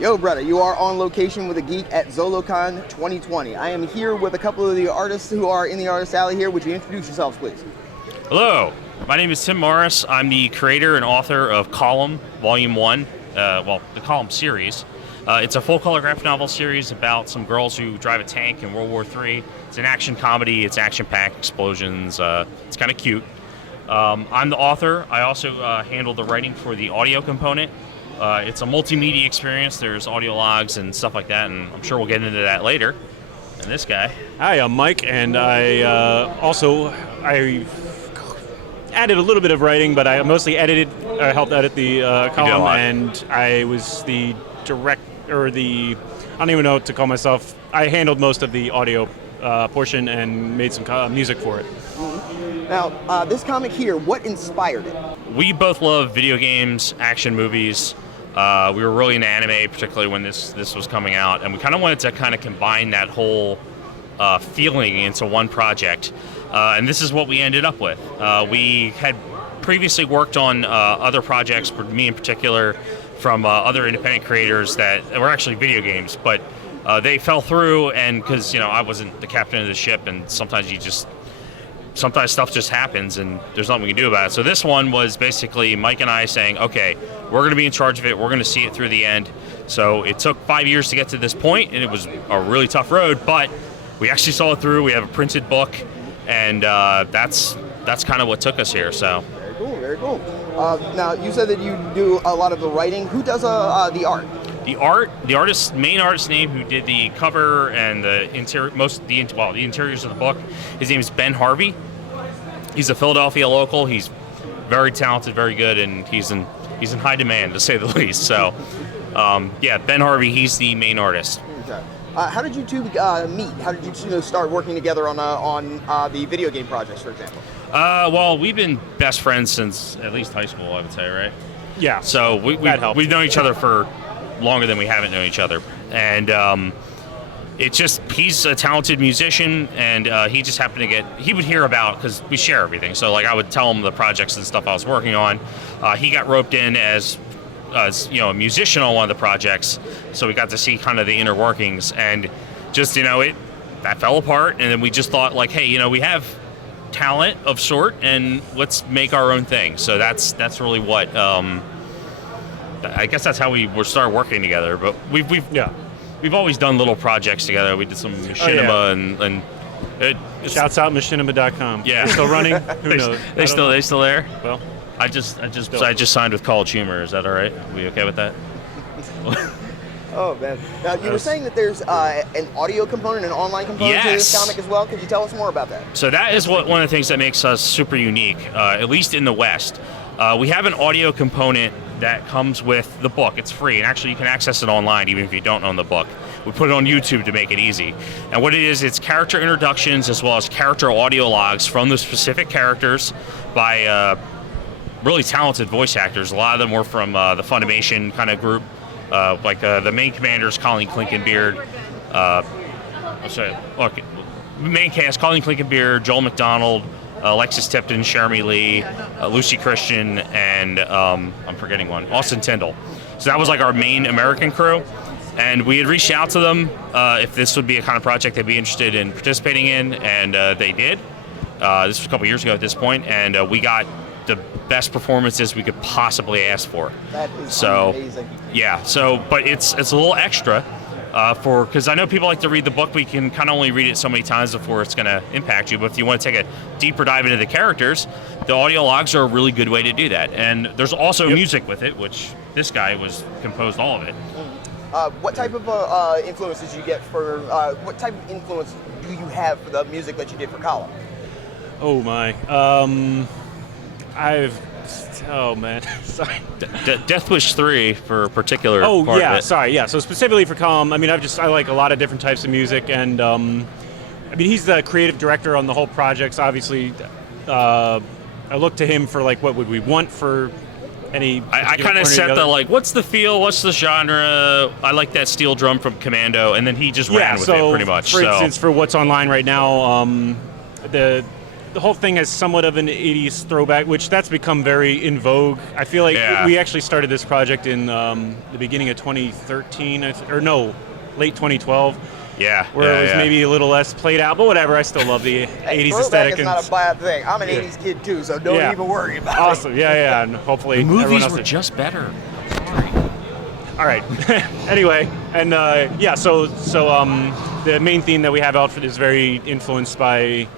Yo, brother, you are on location with a Geek at Zolocon 2020. I am here with a couple of the artists who are in the Artist Alley here. Would you introduce yourselves, please? Hello, my name is Tim Morris. I'm the creator and author of Column, Volume 1, the Column series. It's a full-color graphic novel series about some girls who drive a tank in World War III. It's an action comedy, it's action-packed, explosions, it's kind of cute. I'm the author. I also handle the writing for the audio component. It's a multimedia experience. There's audio logs and stuff like that, and I'm sure we'll get into that later. And this guy. Hi, I'm Mike, and I added a little bit of writing, but I mostly helped edit the column, and I was the I don't even know what to call myself. I handled most of the audio portion and made some music for it. Now, this comic here, what inspired it? We both love video games, action movies. We were really into anime, particularly when this was coming out, and we kind of wanted to kind of combine that whole feeling into one project, and this is what we ended up with. We had previously worked on other projects, for me in particular, from other independent creators that were actually video games, but they fell through, and because I wasn't the captain of the ship, and sometimes stuff just happens and there's nothing we can do about it. So this one was basically Mike and I saying, okay, we're going to be in charge of it. We're going to see it through the end. So it took 5 years to get to this point, and it was a really tough road, but we actually saw it through. We have a printed book, and that's kind of what took us here. So very cool, very cool. Now, you said that you do a lot of the writing. Who does the art? The main artist's name who did the cover and the interiors of the book, his name is Ben Harvey. He's a Philadelphia local. He's very talented, very good, and he's in high demand, to say the least. So, Ben Harvey, he's the main artist. Okay. How did you two meet? How did you two start working together on the video game projects, for example? Well, we've been best friends since at least high school, I would say, right? Yeah. So we've known each other for longer than we haven't known each other, and he's a talented musician, and he just happened to he would hear about, because we share everything, so like I would tell him the projects and stuff I was working on. He got roped in as a musician on one of the projects, so we got to see kind of the inner workings, and just that fell apart, and then we just thought like, hey, we have talent of sort, and let's make our own thing. So that's really what I guess that's how we started working together. But we've always done little projects together. We did some machinima and shouts out machinima.com. Yeah, they're still running. Who knows? They still there? Well, I just signed with College Humor. Is that all right? Are we okay with that? Oh man! Now you were saying that there's an audio component, an online component to this comic as well. Could you tell us more about that? So that is one of the things that makes us super unique, at least in the West. We have an audio component that comes with the book. It's free, and actually you can access it online even if you don't own the book. We put it on YouTube to make it easy. And what it is, it's character introductions as well as character audio logs from the specific characters by really talented voice actors. A lot of them were from the Funimation kind of group. The main commander's Colleen Clinkenbeard. Main cast: Colleen Clinkenbeard, Joel McDonald, Alexis Tipton, Jeremy Lee, Lucy Christian, and I'm forgetting one, Austin Tyndall. So that was like our main American crew, and we had reached out to them if this would be a kind of project they'd be interested in participating in, and they did. This was a couple years ago at this point, and we got the best performances we could possibly ask for. That is amazing. Yeah, but it's a little extra because I know people like to read the book, but you can kind of only read it so many times before it's going to impact you. But if you want to take a deeper dive into the characters, the audio logs are a really good way to do that. And there's also music with it, which this guy composed all of it. What type of influence did you get for? What type of influence do you have for the music that you did for Column? Oh my. Oh man, sorry. Death Wish 3 for a particular part of it. Sorry, yeah. So specifically for Column, I mean, I like a lot of different types of music, and he's the creative director on the whole project. So obviously, I look to him for like what would we want for any. I kind of set what's the feel, what's the genre? I like that steel drum from Commando, and then he just ran with it pretty much. For instance, for what's online right now, the whole thing has somewhat of an 80s throwback, which that's become very in vogue. I feel like we actually started this project in the beginning of 2013, or no, late 2012. Yeah. Where it was maybe a little less played out, but whatever. I still love the 80s aesthetic. It's not a bad thing. I'm an 80s kid too, so don't even worry about it. Awesome. Yeah, and hopefully the movies everyone else were just better. All right. Anyway, and so the main theme that we have out for is very influenced by,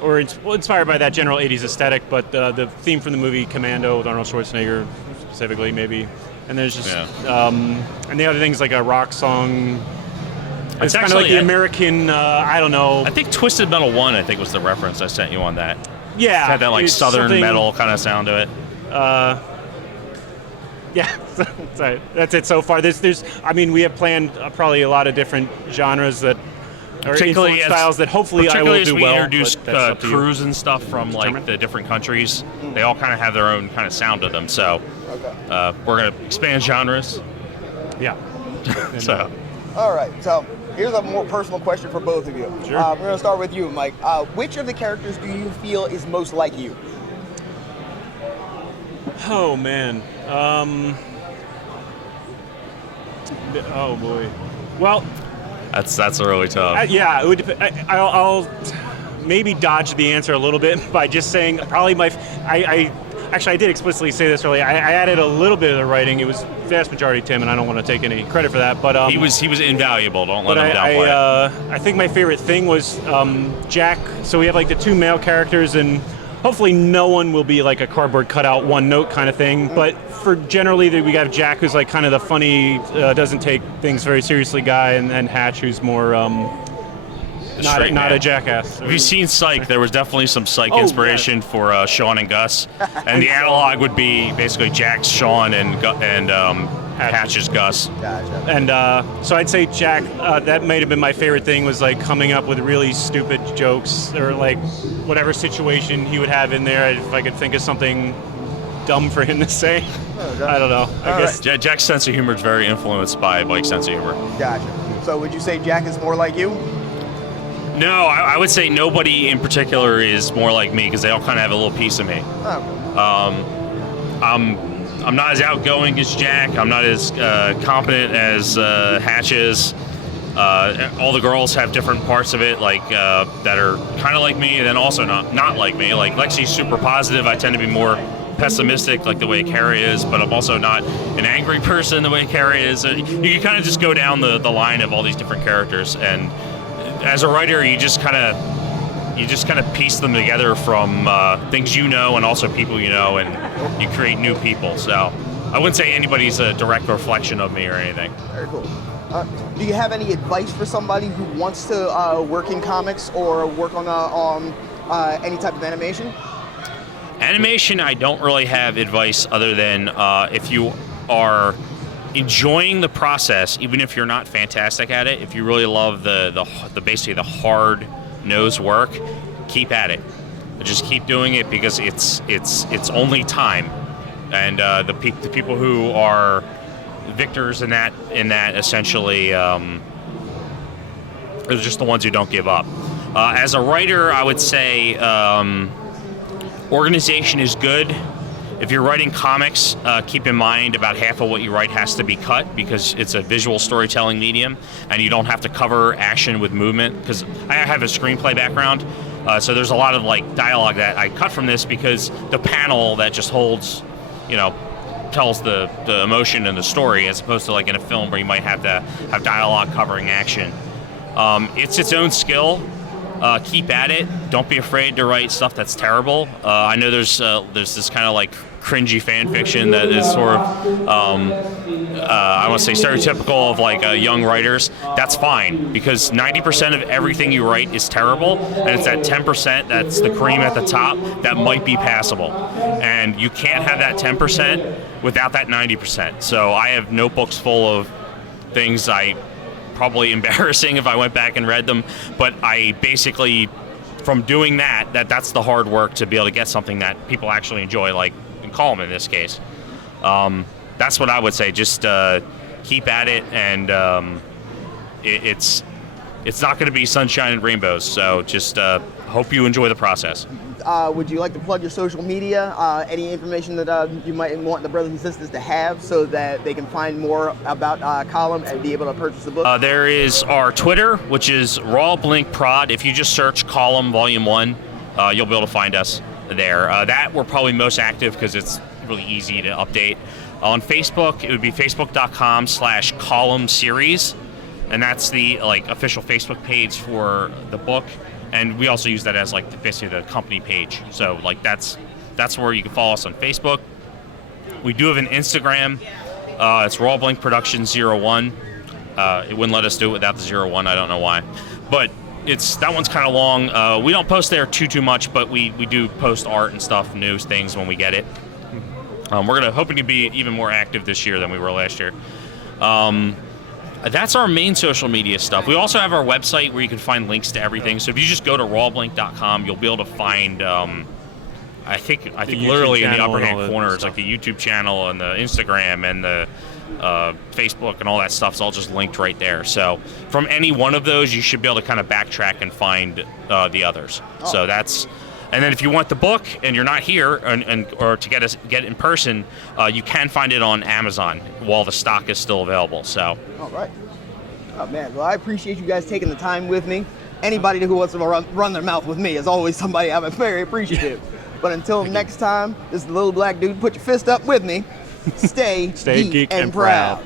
or inspired by that general 80s aesthetic, but the theme from the movie Commando with Arnold Schwarzenegger specifically, maybe. And there's just and the other things like a rock song. It's kind of like the American, I don't know. I think Twisted Metal 1, I think, was the reference I sent you on that. Yeah. It had that like southern metal kind of sound to it. Yeah, sorry. That's it so far. I mean, we have planned probably a lot of different genres that are influence styles that hopefully I will do well. Particularly as we introduced crews and stuff from like the different countries, they all kind of have their own kind of sound to them. So we're going to expand genres. Yeah. So. All right. So here's a more personal question for both of you. Sure. We're going to start with you, Mike. Which of the characters do you feel is most like you? Oh man. Oh boy. Well, that's really tough. Yeah, it would. I'll maybe dodge the answer a little bit by just saying probably Actually, I did explicitly say this earlier. I added a little bit of the writing. It was vast majority Tim, and I don't want to take any credit for that. But he was invaluable. Don't let him downplay it. I think my favorite thing was Jack. So we have like the two male characters, and hopefully no one will be like a cardboard cutout, one note kind of thing. But for generally, we have Jack, who's like kind of the funny, doesn't take things very seriously guy, and then Hatch, who's more. Not a jackass. Have you seen Psych? There was definitely some Psych inspiration for Sean and Gus, and the analog would be basically Jack's Sean and Hatch's Gus. Gotcha. And so I'd say Jack. That might have been my favorite thing, was like coming up with really stupid jokes, or like whatever situation he would have in there. If I could think of something dumb for him to say, I don't know. I guess Jack's sense of humor is very influenced by Mike's sense of humor. Gotcha. So would you say Jack is more like you? No, I would say nobody in particular is more like me, because they all kind of have a little piece of me. Oh. I'm not as outgoing as Jack. I'm not as competent as Hatch is. All the girls have different parts of it, like that are kind of like me, and then also not like me. Like Lexi's super positive. I tend to be more pessimistic, like the way Carrie is, but I'm also not an angry person the way Carrie is. You can kind of just go down the line of all these different characters, and as a writer, you just kind of piece them together from things you know and also people you know, and you create new people. So I wouldn't say anybody's a direct reflection of me or anything. Very cool. Do you have any advice for somebody who wants to work in comics or work on any type of animation? Animation, I don't really have advice other than if you are enjoying the process, even if you're not fantastic at it, if you really love the basically the hard nosed work, keep at it. Just keep doing it, because it's only time, and the people who are victors in that essentially are just the ones who don't give up. As a writer, I would say organization is good. If you're writing comics, keep in mind about half of what you write has to be cut, because it's a visual storytelling medium, and you don't have to cover action with movement. Because I have a screenplay background, so there's a lot of like dialogue that I cut from this, because the panel that just holds, tells the emotion and the story, as opposed to like in a film where you might have to have dialogue covering action. It's its own skill. Keep at it. Don't be afraid to write stuff that's terrible. I know there's this kind of like cringy fan fiction that is sort of I want to say stereotypical of like young writers. That's fine, because 90% of everything you write is terrible, and it's that 10% that's the cream at the top that might be passable, and you can't have that 10% without that 90%. So I have notebooks full of things probably embarrassing if I went back and read them, but I basically, from doing that's the hard work to be able to get something that people actually enjoy, like in column in this case. That's what I would say. Just keep at it, and it's not going to be sunshine and rainbows. So just hope you enjoy the process. Would you like to plug your social media? Any information that you might want the brothers and sisters to have so that they can find more about Column and be able to purchase the book? There is our Twitter, which is Raw Blink Prod. If you just search Column Volume 1, you'll be able to find us there. That we're probably most active because it's really easy to update. On Facebook, it would be facebook.com/column series, and that's the official Facebook page for the book. And we also use that as basically the company page. So that's where you can follow us on Facebook. We do have an Instagram. It's Raw Blink Productions 01. It wouldn't let us do it without the 01. I don't know why, but that one's kind of long. We don't post there too much, but we do post art and stuff, news, things when we get it. We're hoping to be even more active this year than we were last year. That's our main social media stuff. We also have our website where you can find links to everything. So if you just go to rawblink.com, you'll be able to find, I think literally in the upper hand corner, it's the YouTube channel and the Instagram and the Facebook and all that stuff's all just linked right there. So from any one of those, you should be able to kind of backtrack and find the others. Oh. So that's. And then if you want the book and you're not here or to get it in person, you can find it on Amazon while the stock is still available. So. All right. Oh, man. Well, I appreciate you guys taking the time with me. Anybody who wants to run their mouth with me is always somebody I'm very appreciative. But until next time, this little black dude, put your fist up with me. Stay geek and proud.